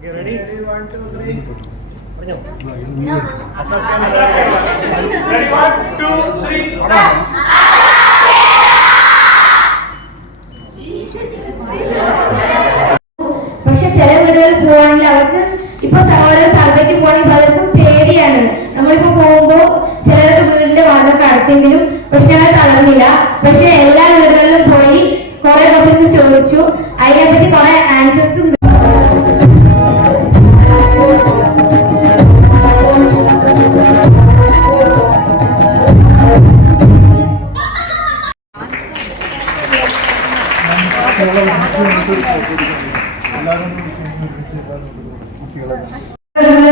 Ready? 1, 2, 3. Ready? 1, 2, 3. Start. പക്ഷെ ചില വീടുകളിൽ പോവാണെങ്കിൽ അവർക്ക് ഇപ്പൊ ഓരോ സ്ഥലത്തേക്ക് പോകണമെങ്കിൽ പലർക്കും പേടിയാണ്. നമ്മളിപ്പോ പോകുമ്പോൾ ചിലരുടെ വീടിന്റെ വാതിലൊക്കെ അടച്ചെങ്കിലും പക്ഷെ ഞങ്ങൾ തളർന്നില്ല. പക്ഷെ എല്ലാ വീടുകളിലും പോയി കുറെ ക്വസ്റ്റ്യൻസ് ചോദിച്ചു, അതിനെപ്പറ്റി കുറെ ആൻസേഴ്സും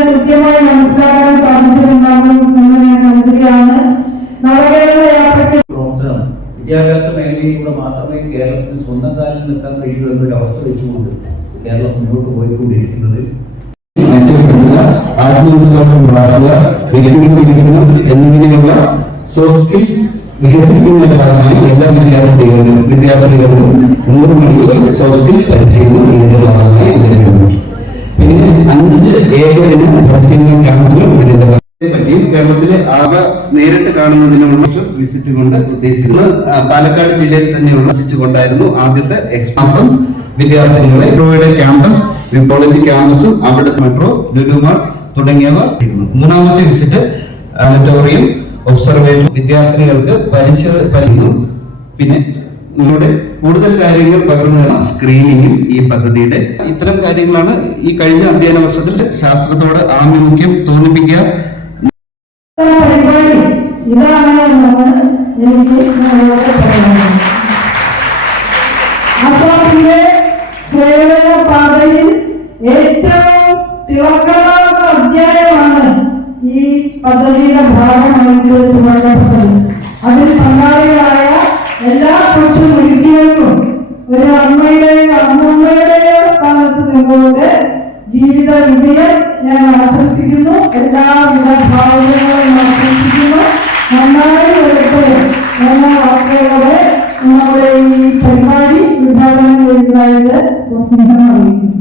കൃത്യമായി മനസ്സിലാക്കാൻ സാധിച്ചിട്ടുണ്ടാകും എന്ന് ഞാൻ കരുതുകയാണ്. പ്രവർത്തനം വിദ്യാഭ്യാസ മേഖലയിലൂടെ മാത്രമേ കേരളത്തിന് സ്വന്തം കാലിൽ നിൽക്കാൻ കഴിയൂ എന്നൊരു അവസ്ഥ വെച്ചുകൊണ്ട് കേരളം മുന്നോട്ട് പോയിക്കൊണ്ടിരിക്കുന്നത്. ആത്മവിശ്വാസം വളർത്തുക, വ്യക്തിഗത വികസനം എന്നിങ്ങനെയുള്ള സോഫ്റ്റ് സ്കിൽസ് വികസിപ്പിക്കുന്നതിന്റെ ഭാഗമായി എല്ലാ വിദ്യാർത്ഥികളും 100 മണിക്കൂർ സോഫ്റ്റ് സ്കിൽ പരിശീലനം ഇതിന്റെ ഭാഗമായി ഇതിനുണ്ട്. പിന്നെ 5 ഏകദിന പരിശീലന ക്യാമ്പുകൾ ഇതിന്റെ പറ്റിയും കേരളത്തിലെ ആകെ നേരിട്ട് കാണുന്നതിനുള്ള വിസിറ്റ് കൊണ്ട് ഉദ്ദേശിക്കുന്നത് പാലക്കാട് ജില്ലയിൽ തന്നെയുള്ള വസിച്ചുകൊണ്ടായിരുന്നു ആദ്യത്തെ എക്സ്പാസം വിദ്യാർത്ഥികളെ മെട്രോയുടെ ക്യാമ്പസ്, കോളേജ് ക്യാമ്പസും അവിടുത്തെ മെട്രോ, ലുലുമാൾ തുടങ്ങിയവ. മൂന്നാമത്തെ വിസിറ്റ് ഓഡിറ്റോറിയം, ഒബ്സർവേറ്ററി വിദ്യാർത്ഥിനികൾക്ക് പരിചയം. പിന്നെ നമ്മുടെ കൂടുതൽ കാര്യങ്ങൾ പകർന്നു തരുന്ന സ്ക്രീനിങ്ങും ഈ പദ്ധതിയുടെ ഇത്തരം കാര്യങ്ങളാണ് ഈ കഴിഞ്ഞ അധ്യയന വർഷത്തിൽ ശാസ്ത്രത്തോട് ആഭിമുഖ്യം തോന്നിപ്പിക്കുക. ഇതാണ് എനിക്ക് അസമിന്റെ സേവന പാതയിൽ ഏറ്റവും തിളക്കമാർന്ന അധ്യായമാണ് ഈ പദ്ധതിയുടെ ഭാഗമായിട്ട് തുടങ്ങപ്പെട്ടത്. അതിൽ പങ്കാളികളായ എല്ലാ കൊച്ചു കുട്ടികൾക്കും ഒരു അമ്മയുടെയോ സ്ഥാനത്ത് നിന്നുകൊണ്ട് ജീവിത വിജയം ഞാൻ ആശംസിക്കുന്നു. എല്ലാവിധ ഭാവങ്ങളും ആശംസിക്കുന്നു. നന്നായി വരട്ടെ എന്ന വാക്കുകളോടെ നമ്മുടെ ഈ പരിപാടി ഉദ്ഘാടനം ചെയ്യുന്നതായിട്ട് സ്വസ്നേഹം അറിയിക്കുന്നു.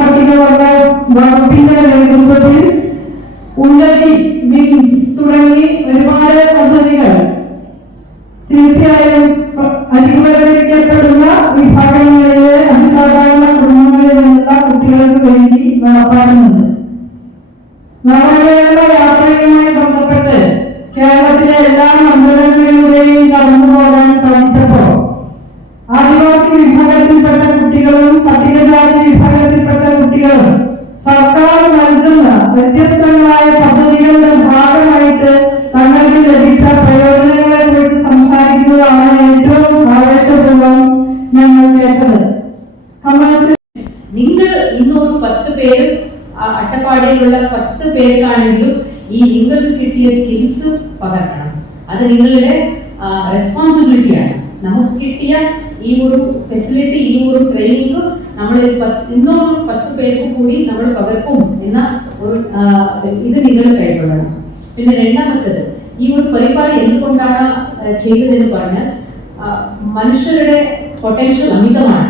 പട്ടികവർഗ വകുപ്പിന്റെ നേതൃത്വത്തിൽ ഉന്നതി, വിങ്സ് തുടങ്ങി ഒരുപാട് പദ്ധതികൾ തീർച്ചയായും അരികുവൽക്കരിക്കപ്പെടുന്ന വിഭാഗങ്ങളിലെ അതിസാധാരണ കുടുംബങ്ങളിൽ നിന്നുള്ള കുട്ടികൾക്ക് വേണ്ടി നടപ്പാക്കുന്നുണ്ട്. നവകേരള യാത്രയുമായി ബന്ധപ്പെട്ട് കേരളത്തിലെ എല്ലാ മണ്ഡലങ്ങളിലൂടെയും കടന്നു പോകാൻ സാധിച്ചപ്പോൾ ആദിവാസി വിഭാഗത്തിൽപ്പെട്ട കുട്ടികളും പട്ടികജാതി വിഭാഗത്തിൽപ്പെട്ട കുട്ടികളും സർക്കാർ നൽകുന്ന വ്യത്യസ്തങ്ങളായ പദ്ധതികളുടെ ഭാഗമായിട്ട് തങ്ങൾക്ക് ലഭിച്ച പ്രയോജനങ്ങളെ കുറിച്ച് സംസാരിക്കുന്നതാണ് ഏറ്റവും ആവേശപൂർവ്വം ഞങ്ങൾ കേട്ടത്. നിങ്ങൾ ഇന്നൊരു 10 പേര് അട്ടപ്പാടിയിലുള്ള 10 പേർക്കാണെങ്കിലും ഈ നിങ്ങൾക്ക് കിട്ടിയ സ്കിൽസ് പകർത്തണം. അത് നിങ്ങളുടെ റെസ്പോൺസിബിലിറ്റിയാണ്. നമുക്ക് കിട്ടിയ ഈ ഒരു ഫെസിലിറ്റി, ഈ ഒരു ട്രെയിനിങ് നമ്മൾ ഇന്നൊരു 10 പേർക്ക് കൂടി നമ്മൾ പകർക്കും എന്ന ഒരു ഇത് നിങ്ങൾ കൈക്കൊള്ളണം. പിന്നെ രണ്ടാമത്തത്, ഈ ഒരു പരിപാടി എന്തുകൊണ്ടാണ് ചെയ്തതെന്ന് പറഞ്ഞാൽ മനുഷ്യരുടെ പൊട്ടൻഷ്യൽ അമിതമാണ്.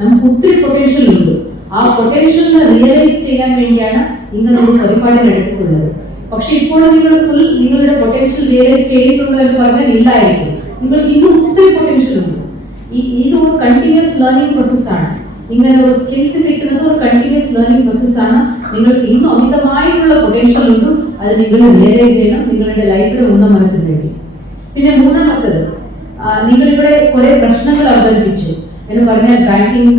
നമുക്ക് ഒത്തിരി പൊട്ടൻഷ്യൽ ഉണ്ട്. ആ പൊട്ടൻഷ്യലിനെ റിയലൈസ് ചെയ്യാൻ വേണ്ടിയാണ് ഇങ്ങനെ ഒരു പരിപാടി നടത്തിയിട്ടുള്ളത്. പക്ഷെ ഇപ്പോൾ നിങ്ങൾ നിങ്ങളുടെ പൊട്ടൻഷ്യൽ റിയലൈസ് ചെയ്തിട്ടുണ്ടോ എന്ന് പറഞ്ഞാൽ ഇല്ലായിരിക്കും. നിങ്ങൾക്ക് ഇന്നും ഒത്തിരി പൊട്ടൻഷ്യൽ ഉണ്ട്. ഇത് ഒരു കണ്ടിന്യൂസ് ലേണിംഗ് പ്രോസസ്സാണ്. ഇങ്ങനെ ഒരു സ്കിൽസ് കിട്ടുന്നത് ഒരു കണ്ടിന്യൂസ് ലേണിംഗ് പ്രോസസ്സാണ്. നിങ്ങൾക്ക് ഇന്നും അമിതമായിട്ടുള്ള പൊട്ടൻഷ്യൽ ഉണ്ട്. അത് നിങ്ങൾ റിയലൈസ് ചെയ്യണം നിങ്ങളുടെ ലൈഫിലെ ഉന്നമനത്തിന് വേണ്ടി. പിന്നെ മൂന്നാമത്തത്, നിങ്ങളിവിടെ കുറെ പ്രശ്നങ്ങൾ അവതരിപ്പിച്ചു എന്ന് പറഞ്ഞാൽ ബാങ്കിങ്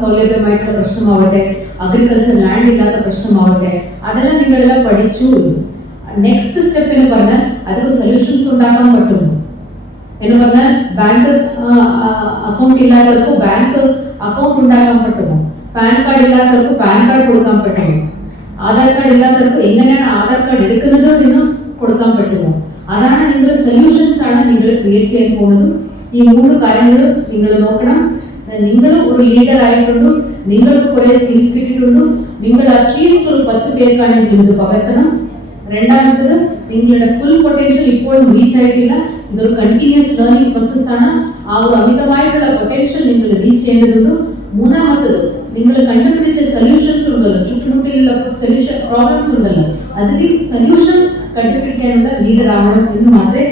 സൗലഭ്യമായിട്ടുള്ള പ്രശ്നമാവട്ടെ, അഗ്രികൾച്ചർ ലാൻഡ് ഇല്ലാത്ത പ്രശ്നമാവട്ടെ, അതെല്ലാം നിങ്ങളെല്ലാം പഠിച്ചു. നെക്സ്റ്റ് സ്റ്റെപ്പ് എന്ന് പറഞ്ഞാൽ അതൊക്കെ സൊല്യൂഷൻസ് ഉണ്ടാക്കാൻ പറ്റുന്നു എന്ന് പറഞ്ഞാൽ ബാങ്ക് അക്കൗണ്ട് ഇല്ലാത്തവർക്ക് ബാങ്ക് അക്കൗണ്ട് ഉണ്ടാക്കാൻ പറ്റുമോ, പാൻ കാർഡ് ഇല്ലാത്തവർക്ക് പാൻ കാർഡ് കൊടുക്കാൻ പറ്റുമോ, ആധാർ കാർഡ് ഇല്ലാത്തവർക്ക് എങ്ങനെയാണ് ആധാർ കാർഡ് എടുക്കുന്നത് എന്ന് കൊടുക്കാൻ പറ്റുമോ. അതാണ് നിങ്ങൾ സൊല്യൂഷൻസ് ആണ് നിങ്ങൾ ക്രിയേറ്റ് ചെയ്യാൻ പോകുന്നത്. ഈ 3 കാര്യങ്ങളും നിങ്ങൾ നോക്കണം. നിങ്ങൾ ഒരു ലീഡർ ആയിട്ടുണ്ട്, നിങ്ങൾക്ക് കുറെ സ്കിൽസ് കിട്ടിയിട്ടുണ്ട്. നിങ്ങൾ അറ്റ്ലീസ്റ്റ് ഒരു 10 പേർക്കാണെങ്കിൽ ഇത് പകർത്തണം. രണ്ടാമത്തത്, നിങ്ങളുടെ ഫുൾ പൊട്ടൻഷ്യൽ ഇപ്പോഴും റീച്ച് ആയിട്ടില്ല. ഇതൊരു കണ്ടിന്യൂസ് ലേണിംഗ് പ്രോസസ്സാണ്. ആ ഒരു അമിതമായിട്ടുള്ള പൊട്ടൻഷ്യൽ നിങ്ങൾ റീച്ച് ചെയ്യേണ്ടതുണ്ട്. മൂന്നാമത്തത് നിങ്ങൾ കണ്ടുപിടിച്ച സൊല്യൂഷൻസ് ഉണ്ടല്ലോ, ചുറ്റുമുട്ടിലുള്ള സൊല്യൂഷൻ പ്രോബ്ലംസ് ഉണ്ടല്ലോ, അതിൽ സൊല്യൂഷൻ കണ്ടുപിടിക്കാനുള്ള ലീഡർ ആവണം എന്ന് മാത്രമേ